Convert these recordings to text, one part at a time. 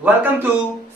Welcome to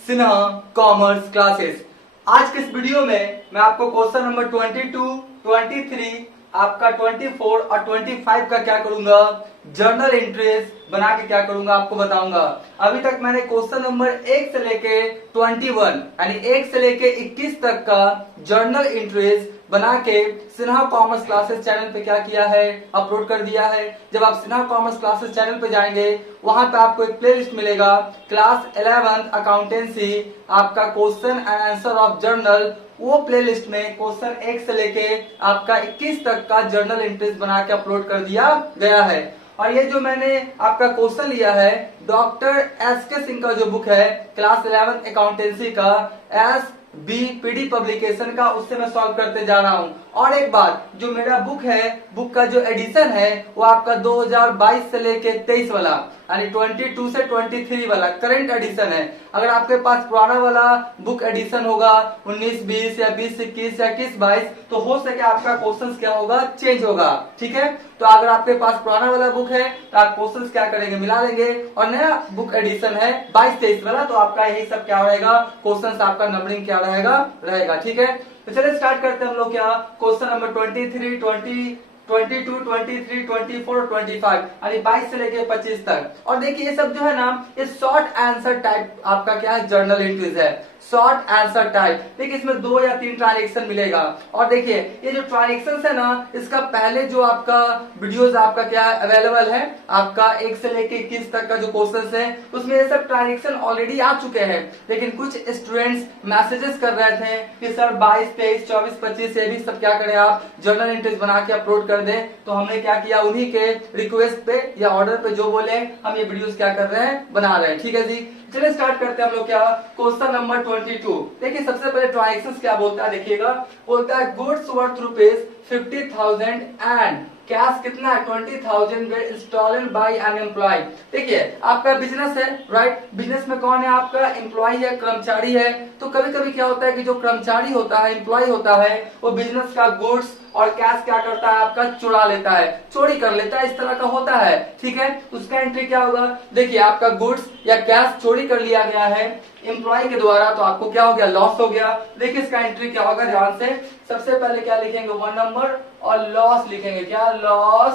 Sinha commerce classes. आज के इस वीडियो में मैं आपको क्वेश्चन नंबर 22, 23, आपका 24 और 25 का क्या करूंगा, जर्नल एंट्रीज बना के क्या करूंगा आपको बताऊंगा। अभी तक मैंने क्वेश्चन नंबर 1 से लेके 21 यानी 1 से लेके 21 तक का जर्नल एंट्रीज बना के सिन्हा कॉमर्स क्लासेस चैनल पे क्या किया है, अपलोड कर दिया है। जब आप सिन्हा कॉमर्स क्लासेस चैनल पे जाएंगे वहां पे आपको एक प्लेलिस्ट मिलेगा, क्लास 11 अकाउंटेंसी, आपका question and answer of journal. वो प्लेलिस्ट में क्वेश्चन 1 से लेके आपका 21 तक का जर्नल एंट्रीज बना के अपलोड कर दिया गया है। और ये जो मैंने आपका क्वेश्चन लिया है डॉक्टर एस के सिंह का जो बुक है क्लास 11 अकाउंटेंसी का, एस बी पीडी पब्लिकेशन का, उससे मैं सॉल्व करते जा रहा हूं। और एक बात, जो मेरा बुक है, बुक का जो एडिशन है वो आपका 2022 से लेके 23 वाला यानी 22 से 23 वाला करंट एडिशन है। अगर आपके पास पुराना वाला बुक एडिशन होगा 19-20 या 20-21 या 21-22 तो हो सके आपका क्वेश्चन क्या होगा, चेंज होगा। ठीक है, तो अगर आपके पास पुराना वाला बुक है तो आप क्वेश्चन क्या करेंगे, मिला लेंगे। और नया बुक एडिशन है 22-23 वाला तो आपका यही सब क्या रहेगा, क्वेश्चन आपका नंबरिंग क्या रहेगा। ठीक है, तो चलिए स्टार्ट करते हैं हम लोग क्या, क्वेश्चन नंबर 23, 22, 23, 24, 25 यानी 22 से लेके 25 तक। और देखिए ये सब जो है ना, ये शॉर्ट आंसर टाइप आपका क्या है, जर्नल एंट्रीज है, शॉर्ट आंसर टाइप। देखिए इसमें 2 या 3 ट्रांजेक्शन मिलेगा। और देखिए ये जो ट्रांजेक्शन है ना, इसका पहले जो आपका वीडियोस आपका क्या अवेलेबल है, आपका 1 से लेके 21 तक का जो क्वेश्चन है उसमें ये सब ट्रांजेक्शन ऑलरेडी आ चुके हैं। लेकिन कुछ स्टूडेंट्स मैसेजेस कर रहे थे कि सर 22, 23, 24, 25 ये भी सब क्या करें आप जर्नल एंट्रीज बना के अपलोड कर दें। तो हमने क्या किया, उन्हीं के रिक्वेस्ट पे या ऑर्डर पे जो बोले हम ये वीडियोस क्या कर रहे हैं, बना रहे हैं। ठीक है जी, चलिए स्टार्ट करते हैं हम लोग क्या, क्वेश्चन नंबर 22। देखिए सबसे पहले ट्रांजेक्शंस क्या बोलता है, देखिएगा बोलता है goods worth rupees 50,000 and cash कितना है 20,000 वे इंस्टॉलन बाय एन एम्प्लॉय। देखिए आपका बिजनेस है, राइट, बिजनेस में कौन है आपका, एम्प्लॉय है, कर्मचारी है। तो कभी कभी क्या होता है कि जो कर्मचारी होता है, एम्प्लॉय होता है, वो बिजनेस का गुड्स और कैश क्या करता है आपका, चुरा लेता है, चोरी कर लेता है, इस तरह का होता है। ठीक है, उसका एंट्री क्या होगा, देखिए आपका गुड्स या कैश चोरी कर लिया गया है एम्प्लॉय के द्वारा, तो आपको क्या हो गया, लॉस हो गया। देखिए इसका एंट्री क्या होगा, ध्यान से सबसे पहले क्या लिखेंगे, 1 नंबर और लॉस लिखेंगे, क्या, लॉस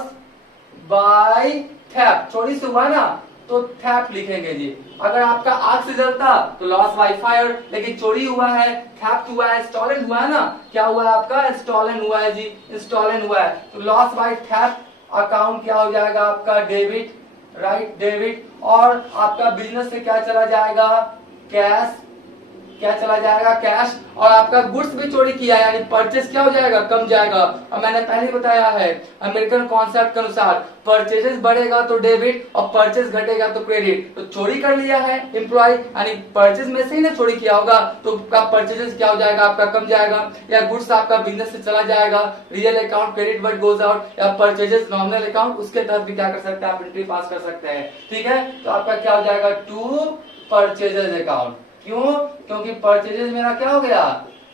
बाय थेफ्ट, चोरी से हुआ ना तो थेफ्ट लिखेंगे जी। अगर आपका आग से जलता तो लॉस बाय फायर, लेकिन चोरी हुआ है, थेफ्ट हुआ है, स्टॉलन हुआ है ना, क्या हुआ है आपका, स्टॉलन हुआ है जी, स्टॉलन हुआ है। तो लॉस बाय थेफ्ट अकाउंट क्या हो जाएगा आपका, डेबिट, राइट, डेबिट। और आपका बिजनेस से क्या चला जाएगा, कैश, क्या चला जाएगा, कैश। और आपका गुड्स भी चोरी किया है यानी परचेज क्या हो जाएगा, कम जाएगा। और मैंने पहले बताया है अमेरिकन कॉन्सेप्ट के अनुसार परचेजेस बढ़ेगा तो डेबिट और परचेज घटेगा तो क्रेडिट। तो चोरी कर लिया है एम्प्लॉय यानी परचेज में से ही ना चोरी किया होगा तो आपका परचेजेस क्या हो जाएगा, आपका कम जाएगा। या गुड्स आपका बिजनेस से चला जाएगा, real account credit word goes out, या परचेजेस नॉमिनल अकाउंट, उसके तहत भी क्या कर सकते हैं आप, एंट्री पास कर सकते हैं। ठीक है, तो आपका क्या हो जाएगा, टू परचेजेस अकाउंट। क्यों, क्योंकि परचेजेस मेरा क्या हो गया,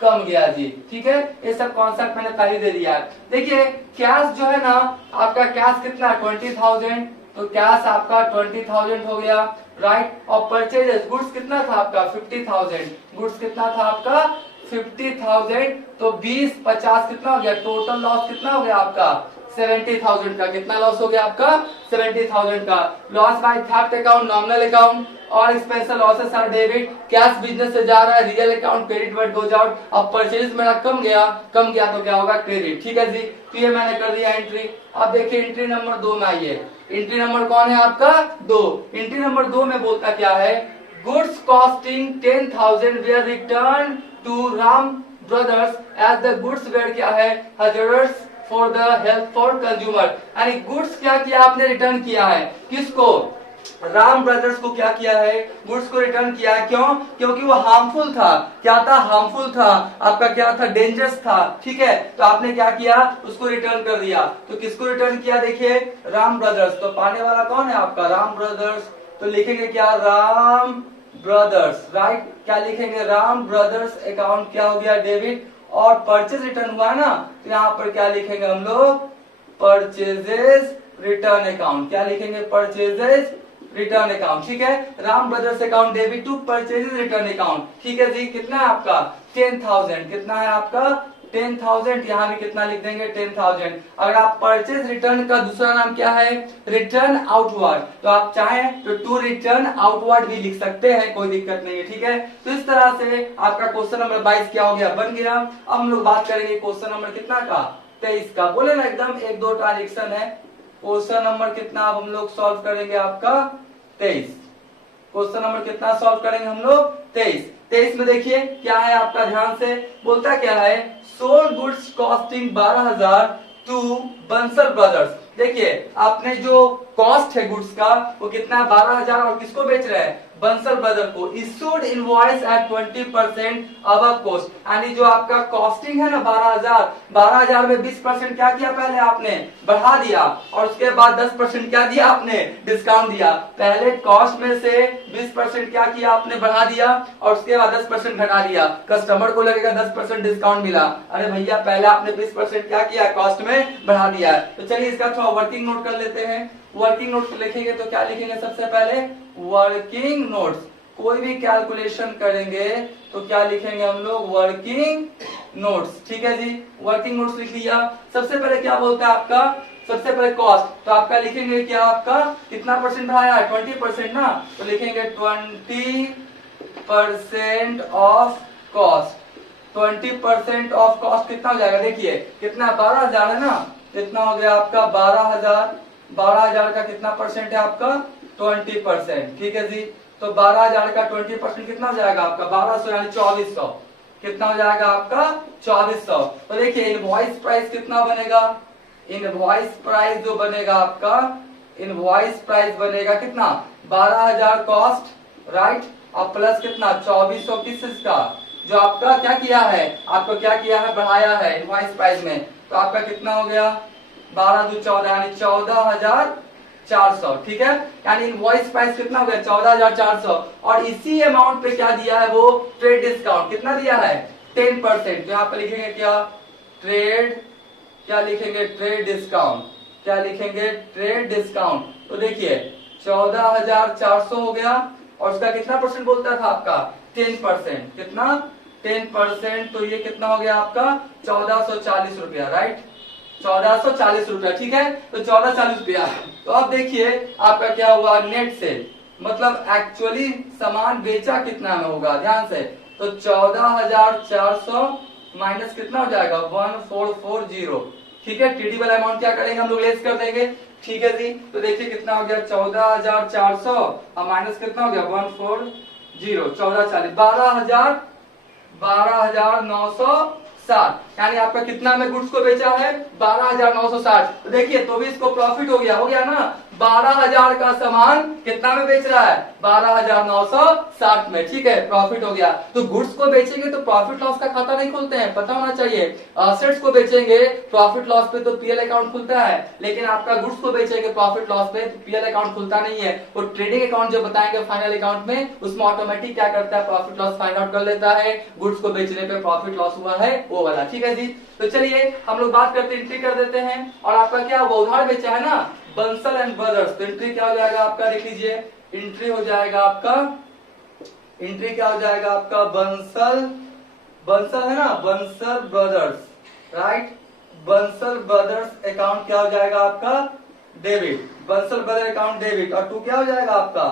कम गया जी। ठीक है, ये सब कॉन्सेप्ट मैंने पहले दे दिया है। देखिए कैश जो है ना, आपका कैश कितना, 20,000, तो कैश आपका 20,000 हो गया, राइट। और परचेजेस गुड्स कितना था आपका, 50,000, गुड्स कितना था आपका 50,000, तो 20, 50 कितना हो गया, टोटल लॉस कितना हो गया आपका 70,000 का। कितना लॉस हो गया आपका, 70,000 का। Loss by theft account, nominal account और special losses are debit. Cash business से जा रहा है, real account credit word goes out. अब परचेज मेरा कम गया तो क्या होगा, क्रेडिट। ठीक है जी, तो ये मैंने कर दिया एंट्री। अब देखिए एंट्री नंबर 2 में आइए, एंट्री नंबर कौन है आपका, 2। एंट्री नंबर 2 में बोलता क्या है, goods costing 10,000 were return to Ram brothers as the goods were क्या है, hazardous for the health for consumer. यानी गुड्स क्या किया आपने, रिटर्न किया है, किसको, राम ब्रदर्स को क्या किया है, गुड्स को रिटर्न किया है। क्यों, क्योंकि वो हार्मफुल था, क्या था, हार्मफुल था, आपका क्या था, डेंजरस था। ठीक है, तो आपने क्या किया, उसको रिटर्न कर दिया। तो किसको रिटर्न किया, देखिए राम ब्रदर्स, तो पाने वाला कौन है आपका, राम ब्रदर्स। तो लिखेंगे क्या, राम ब्रदर्स, राइट, क्या लिखेंगे, राम ब्रदर्स अकाउंट क्या हो गया, डेबिट। और परचेज रिटर्न हुआ ना, तो यहाँ पर क्या लिखेंगे हम लोग, परचेजेस रिटर्न अकाउंट, क्या लिखेंगे, परचेजेस रिटर्न अकाउंट, ठीक है। Ram brothers account debit to purchases return account, ठीक है जी। कितना है आपका 10,000, कितना है आपका 10,000, यहाँ भी कितना लिख देंगे 10,000। अगर आप परचेज रिटर्न का दूसरा नाम क्या है, रिटर्न आउटवर्ड, तो आप चाहें तो टू रिटर्न आउटवर्ड भी लिख सकते हैं, कोई दिक्कत नहीं है, ठीक है। तो इस तरह से आपका क्वेश्चन नंबर 22 क्या हो गया, बन गया। अब हम लोग बात करेंगे क्वेश्चन नंबर कितना का, 23 का। बोले ना एकदम 1-2 ट्रांजेक्शन है। क्वेश्चन नंबर कितना अब हम लोग सॉल्व करेंगे आपका 23। क्वेश्चन नंबर कितना सॉल्व करेंगे हम लोग 23। 23 में देखिए क्या है आपका, ध्यान से बोलता क्या है, sold goods costing 12,000 to Bansal brothers. देखिए आपने जो कॉस्ट है गुड्स का वो कितना है 12,000, और किसको बेच रहे हैं, बंसल ब्रदर को। Issued invoice at 20% above cost, यानी जो आपका कॉस्टिंग है ना 12,000, 12,000 में 20% क्या किया, पहले आपने बढ़ा दिया, और उसके बाद 10% क्या दिया आपने, डिस्काउंट दिया। पहले कॉस्ट में से 20% क्या किया आपने, बढ़ा दिया, और उसके बाद 10% घटा दिया। कस्टमर को लगेगा 10% डिस्काउंट मिला, अरे भैया पहले आपने 20% क्या किया, कॉस्ट में बढ़ा दिया। तो चलिए इसका थोड़ा वर्किंग नोट कर लेते हैं। वर्किंग नोट लिखेंगे तो क्या लिखेंगे, सबसे पहले वर्किंग नोट्स। कोई भी कैलकुलेशन करेंगे तो क्या लिखेंगे हम लोग, वर्किंग नोट्स, ठीक है जी। वर्किंग नोट्स लिख लिया। सबसे पहले क्या बोलता है आपका, सबसे पहले कॉस्ट, तो आपका लिखेंगे क्या, आपका कितना परसेंट बढ़ाया है, 20% ना, तो लिखेंगे 20% ऑफ कॉस्ट। 20% ऑफ कॉस्ट कितना हो जाएगा, देखिए कितना 12,000 है ना, कितना हो गया आपका 12,000। 12,000 का कितना परसेंट है आपका 20%, ठीक है जी। तो 12,000 का 20% कितना हो जाएगा आपका 1200, यानी 2400। कितना हो जाएगा आपका 2400। तो देखिए इनवॉइस प्राइस कितना बनेगा, इनवॉइस प्राइस जो बनेगा आपका, इनवॉइस प्राइस बनेगा कितना 12,000 कॉस्ट, राइट, और प्लस कितना 2400 किस चीज का, जो आपका क्या किया है, आपको क्या किया है, बढ़ाया है इनवॉइस प्राइस में। तो आपका कितना हो गया 12 दू 14, यानी 14,400, ठीक है। यानी इनवॉइस प्राइस कितना हो गया 14,400, और इसी अमाउंट पे क्या दिया है वो, ट्रेड डिस्काउंट कितना दिया है 10%। तो यहाँ पे लिखेंगे क्या, ट्रेड, क्या लिखेंगे, ट्रेड डिस्काउंट, क्या लिखेंगे, ट्रेड डिस्काउंट। तो देखिए 14,400 हो गया, और उसका कितना परसेंट बोलता था आपका 10%, कितना 10%। तो ये कितना हो गया आपका 1440 रुपया, राइट, 1440 रुपया, ठीक है। तो 1440 रुपया। तो अब देखिए आपका क्या हुआ, नेट सेल, मतलब एक्चुअली सामान बेचा कितना में होगा, ध्यान से। तो 14,400 माइनस कितना हो जाएगा 1440, ठीक है। टीडी वाला अमाउंट क्या करेंगे हम लोग, लेस कर देंगे, ठीक है जी। तो देखिए कितना हो गया 14,400 और माइनस कितना हो गया 140, 1440, 12,960, यानी आपका कितना में गुड्स को बेचा है 12,960। तो देखिए तो भी इसको प्रॉफिट हो गया ना, 12,000 का सामान कितना में बेच रहा है 12,960 में, ठीक है, प्रॉफिट हो गया। तो गुड्स को बेचेंगे तो प्रॉफिट लॉस का खाता नहीं खोलते हैं, पता होना चाहिए। असेट्स को बेचेंगे प्रॉफिट लॉस पे तो पीएल अकाउंट खुलता है, लेकिन आपका गुड्स को बेचेंगे प्रॉफिट लॉस पे तो पीएल अकाउंट खुलता नहीं है। वो ट्रेडिंग अकाउंट जो बताएंगे फाइनल अकाउंट में, उसमें ऑटोमेटिक क्या करता है, प्रॉफिट लॉस फाइंड आउट कर लेता है, गुड्स को बेचने पे प्रॉफिट लॉस हुआ है वो वाला, ठीक है जी। तो चलिए हम लोग बात करते हैं, एंट्री कर देते हैं। और आपका क्या हुआ, उधार बेचा है ना बंसल एंड ब्रदर्स, तो एंट्री क्या हो जाएगा आपका, देख लीजिए एंट्री हो जाएगा आपका, एंट्री क्या हो जाएगा आपका बंसल, बंसल है ना Bansal brothers, right, Bansal brothers account क्या हो जाएगा आपका debit, Bansal brother account debit. और टू क्या हो जाएगा आपका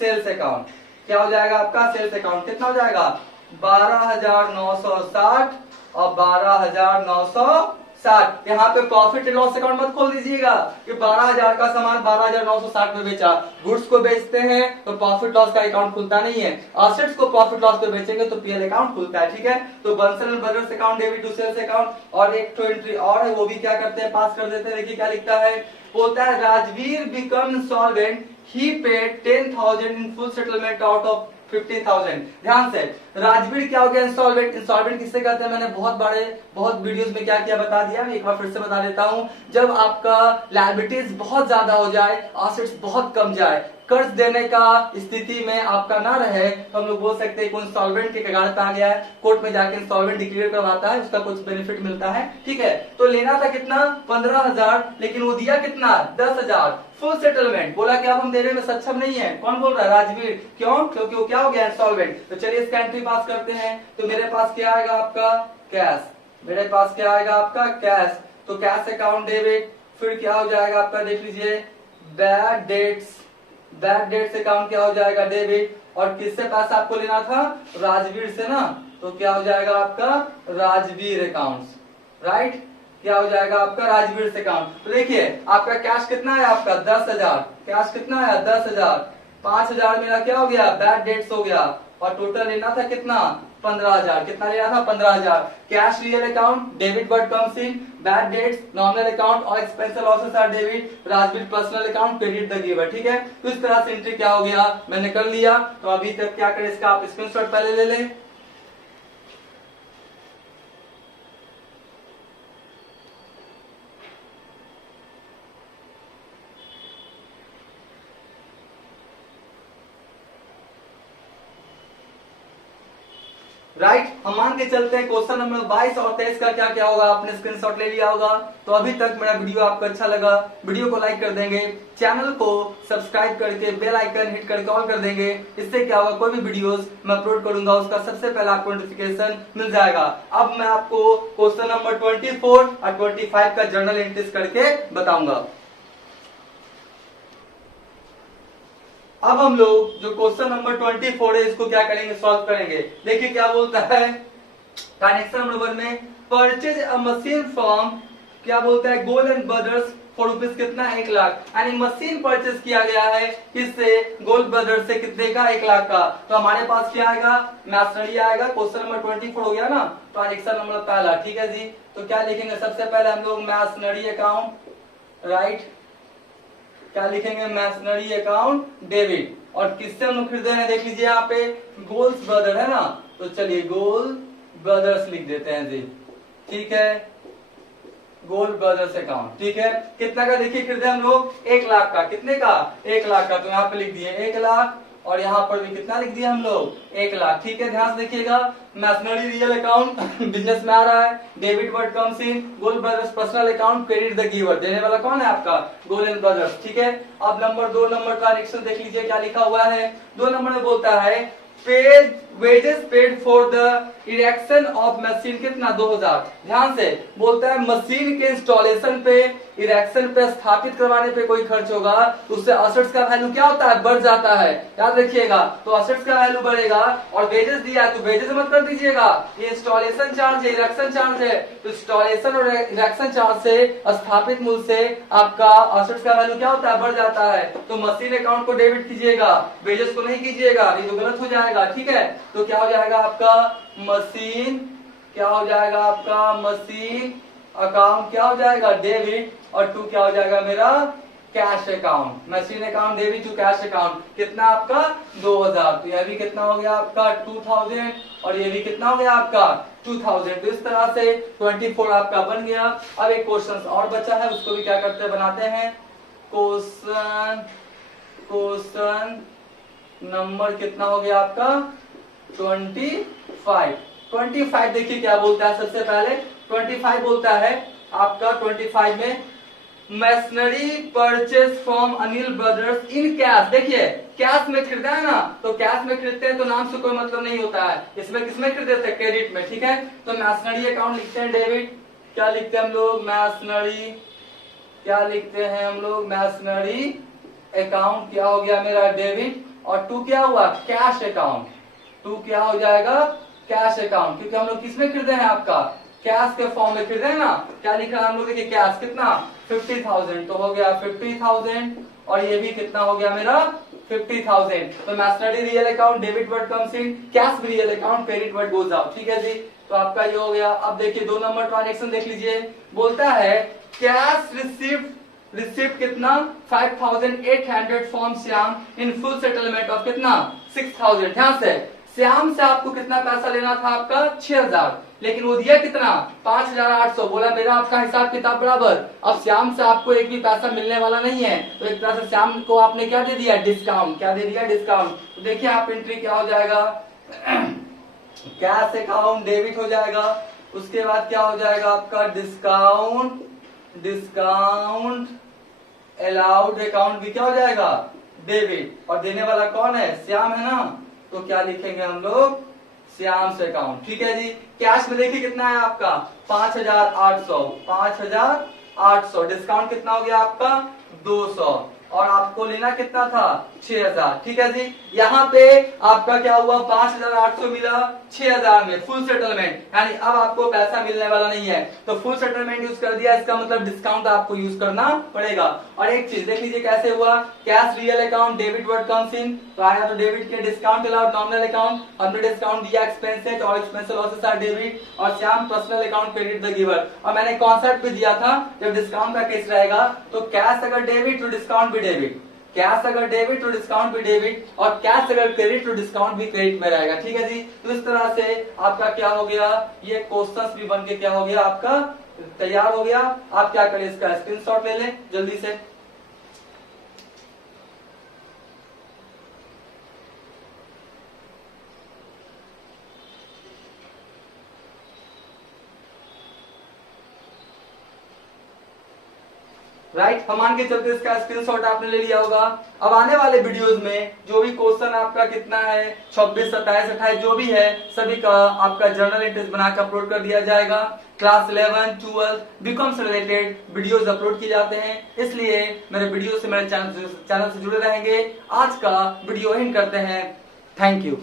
सेल्स अकाउंट, क्या हो जाएगा आपका सेल्स अकाउंट, कितना हो जाएगा 12,960 और 12,960। यहाँ पे प्रॉफिट एंड लॉस अकाउंट मत खोल दीजिएगा कि 12,000 का सामान 12,960 में बेचा। गुड्स को बेचते हैं तो प्रॉफिट लॉस का अकाउंट खुलता नहीं है, असेट्स को प्रॉफिट लॉस पे बेचेंगे तो पीएल अकाउंट खुलता है, ठीक है। तो Bansal and brothers account debit to sales account. और एक तो एंट्री और है, वो भी क्या करते हैं, पास कर देते हैं। देखिए क्या लिखता है, बोलता है Rajveer become insolvent, he paid 10,000 in full settlement out of 50,000। ध्यान से, राजवीर क्या हो गया इंस्टॉलमेंट, इंस्टॉलमेंट किससे कहते हैं, मैंने बहुत वीडियोस में क्या किया बता दिया, एक बार फिर से बता देता हूं। जब आपका लायबिलिटीज बहुत ज्यादा हो जाए, एसेट्स बहुत कम जाए, कर्ज देने का स्थिति में आपका ना रहे, तो हम लोग बोल सकते हैं इंस्टॉलमेंट के कगार पे आ गया है, कोर्ट में जाके इंस्टॉलमेंट डिक्लेयर करवाता है, उसका कुछ बेनिफिट मिलता है, ठीक है। तो लेना था कितना 15,000, लेकिन वो दिया कितना 10,000, फुल सेटलमेंट, बोला कि अब हम देने में सक्षम नहीं है। कौन बोल रहा है? राजवीर। क्यों? क्योंकि वो क्या हो गया? इंस्टॉलमेंट। तो चलिए इसका एंट्री पास करते हैं। तो मेरे पास क्या आएगा आपका? कैश। मेरे पास क्या आएगा आपका? कैश। तो कैश अकाउंट डेबिट। फिर क्या हो जाएगा आपका? देख लीजिए, bad debts. Bad debts account क्या हो जाएगा? डेबिट। और किससे पैसा आपको लेना था? राजवीर से ना, तो क्या हो जाएगा आपका? राजवीर अकाउंट्स। राइट, क्या हो जाएगा आपका? राजवीर से अकाउंट। तो देखिए आपका कैश कितना है? आपका 10,000। कैश कितना है? 10,000। 5,000 मेरा क्या हो गया? बैड डेट्स हो गया। और टोटल लेना था कितना? 15,000। कितना लेना था? 15,000। Cash real account, debit word comes in, bad debts nominal account और expense losses are debit, Rajveer personal account, credit the giver. ठीक है, तो इस तरह से एंट्री क्या हो गया? मैंने कर लिया। तो अभी तक क्या करें? इसका आप स्क्रीनशॉट पहले ले लें। राइट, हम मान के चलते हैं क्वेश्चन नंबर 22 और 23 का क्या क्या होगा? आपने स्क्रीनशॉट ले लिया होगा। तो अभी तक मेरा वीडियो आपको अच्छा लगा, वीडियो को लाइक कर देंगे, चैनल को सब्सक्राइब करके बेल आइकन हिट करके ऑल कर देंगे। इससे क्या होगा? कोई भी वीडियोस मैं अपलोड करूंगा उसका सबसे पहले आपको नोटिफिकेशन मिल जाएगा। अब मैं आपको क्वेश्चन नंबर 24 और 25 का जर्नल एंट्रीज करके बताऊंगा। अब हम लोग जो क्वेश्चन नंबर 24 है इसको क्या करेंगे? सॉल्व करेंगे। देखिए क्या बोलता है कनेक्शन नंबर 1 में, परचेज अ मशीन फ्रॉम, क्या बोलता है? Goal and brothers for rupees कितना? 1 लाख। यानी मशीन परचेज किया गया है किससे? गोल्ड ब्रदर्स से। कितने का? 1 लाख का। तो हमारे पास क्या आएगा? मैशनरी आएगा। क्वेश्चन नंबर 24 हो गया ना, तो एनेक्शन नंबर पहला। ठीक है जी, तो क्या लिखेंगे? सबसे पहले हम लोग मैशनरी अकाउंट। राइट, क्या लिखेंगे? Machinery account debit. और किससे हम लोग खरीदे हैं? देख लीजिए यहाँ पे गोल्स ब्रदर है ना, तो चलिए गोल्ड ब्रदर्स लिख देते हैं जी। ठीक है, गोल्ड ब्रदर्स अकाउंट। ठीक है, कितना का देखिए खरीदे हम लोग? 1 लाख का। कितने का? 1 लाख का। तो यहाँ पे लिख दिए 1 लाख, और यहाँ पर भी कितना लिख दिया हम लोग? 1 लाख। ठीक है, ध्यान से देखिएगा। मैशनरी रियल अकाउंट बिजनेस में आ रहा है, debit word comes in, gold brothers personal account, credit the giver. देने वाला कौन है? आपका गोल्ड एंड ब्रदर्स। ठीक है, अब नंबर 2 नंबर ट्रांजेक्शन देख लीजिए क्या लिखा हुआ है। 2 नंबर में बोलता है paid wages paid for the erection of machine. कितना? 2,000। ध्यान से बोलता है मशीन के इंस्टॉलेशन पे, इरेक्शन पे, स्थापित करवाने पे कोई खर्च होगा तो उससे असेट्स का वैल्यू क्या होता है? बढ़ जाता है। याद रखिएगा, तो असेट्स का वैल्यू बढ़ेगा। और वेजेस दिया है तो वेजेस मत कर दीजिएगा, ये इंस्टॉलेशन चार्ज है, इरेक्शन चार्ज है। तो इंस्टॉलेशन और इरेक्शन चार्ज से, स्थापित मूल्य से आपका असेट्स का वैल्यू क्या होता है? बढ़ जाता है। तो मशीन अकाउंट को डेबिट कीजिएगा, वेजेस को नहीं कीजिएगा, नहीं तो गलत हो जाएगा। ठीक है, तो क्या हो जाएगा आपका? मशीन, क्या हो जाएगा आपका? मशीन अकाउंट क्या हो जाएगा? डेबिट। और 2 क्या हो जाएगा मेरा? Cash account. Machine account debit to cash account. कितना आपका? 2,000। तो यह भी कितना हो गया आपका? 2,000। और ये भी कितना हो गया आपका? 2,000। तो इस तरह से 24 आपका बन गया। अब एक क्वेश्चन और बचा है, उसको भी क्या करते हैं? बनाते हैं। क्वेश्चन नंबर कितना हो गया आपका? 25 देखिए क्या बोलता है। सबसे पहले 25 बोलता है आपका 25 में machinery purchase from Anil brothers in cash. देखिए कैश में खरीदा है ना, तो कैश में खरीदते हैं तो नाम से कोई मतलब नहीं होता है। इसमें किसमें खरीदे थे? क्रेडिट में। ठीक है, तो मैशनरी अकाउंट लिखते हैं डेबिट। क्या लिखते हैं हम लोग? मैशनरी। क्या लिखते हैं हम लोग? मैशनरी अकाउंट क्या हो गया मेरा? डेबिट। और 2 क्या हुआ? Cash account. 2 क्या हो जाएगा? Cash account. क्योंकि हम लोग किसमें खरीदे हैं? आपका कैश के फॉर्म में खरीदे हैं ना। क्या लिखा है हम लोग? देखिए कैश कितना? 50,000। तो हो गया 50,000। और ये भी कितना हो गया मेरा? 50,000। तो machinery real account, debit word comes इन, cash real account, credit word goes out. ठीक है जी, तो आपका ये हो गया। अब देखिए 2 नंबर ट्रांजेक्शन देख लीजिए। बोलता है कैश रिसिप्ट कितना? 5,800 from Shyam in full settlement of कितना? 6,000। ध्यान से, श्याम से आपको कितना पैसा लेना था? आपका 6,000, लेकिन वो दिया कितना? 5,800। बोला मेरा आपका हिसाब किताब बराबर। अब श्याम से आपको एक भी पैसा मिलने वाला नहीं है, तो एक तरह से श्याम को आपने क्या दे दिया? डिस्काउंट। क्या दे दिया? डिस्काउंट। तो देखिए आप एंट्री क्या हो जाएगा? कैश अकाउंट डेबिट हो जाएगा। उसके बाद क्या हो जाएगा आपका? डिस्काउंट अलाउड अकाउंट भी क्या हो जाएगा, डेबिट। और देने वाला कौन है, श्याम है ना, तो क्या लिखेंगे हम लोग, श्याम से अकाउंट। ठीक है जी। कैश में देखिए कितना है आपका 5,800, 5,800। डिस्काउंट कितना हो गया आपका 200, और आपको लेना कितना था 6,000। ठीक है जी। यहाँ पे आपका क्या हुआ 5,800 मिला 6,000 में फुल सेटलमेंट, यानी अब आपको पैसा मिलने वाला नहीं है, तो फुल सेटलमेंट यूज कर दिया, इसका मतलब डिस्काउंट आपको यूज करना पड़ेगा। और एक चीज देख लीजिए कैसे हुआ, cash real account debit word comes इन, तो आया तो डेबिट के डिस्काउंट अलाउड नॉमिनल अकाउंट, हमने डिस्काउंट दिया एक्सपेंसेस और एक्सपेंसेस लॉसेस आर डेबिट, और Shyam personal account credit the giver. और मैंने कॉन्सेप्ट भी दिया था जब डिस्काउंट का केस रहेगा तो कैश अगर डेबिट तो डिस्काउंट भी डेबिट, कैश अगर डेबिट तो डिस्काउंट भी डेबिट, और कैश अगर क्रेडिट तो डिस्काउंट भी क्रेडिट में रहेगा। ठीक है जी। तो इस तरह से आपका क्या हो गया, ये क्वेश्चंस भी बन के क्या हो गया आपका तैयार हो गया। आप क्या करें, इसका स्क्रीनशॉट ले लें जल्दी से। राइट, हम मान के चलते इसका स्क्रीनशॉट आपने ले लिया होगा। अब आने वाले वीडियोस में जो भी क्वेश्चन आपका कितना है 26, 27, 28 जो भी है सभी का आपका जर्नल एंट्रीज बनाकर अपलोड कर दिया जाएगा। क्लास 11, 12 बीकॉम से रिलेटेड वीडियोस अपलोड किए जाते हैं, इसलिए मेरे वीडियो से मेरे चैनल से जुड़े रहेंगे। आज का वीडियो एंड करते हैं। Thank you.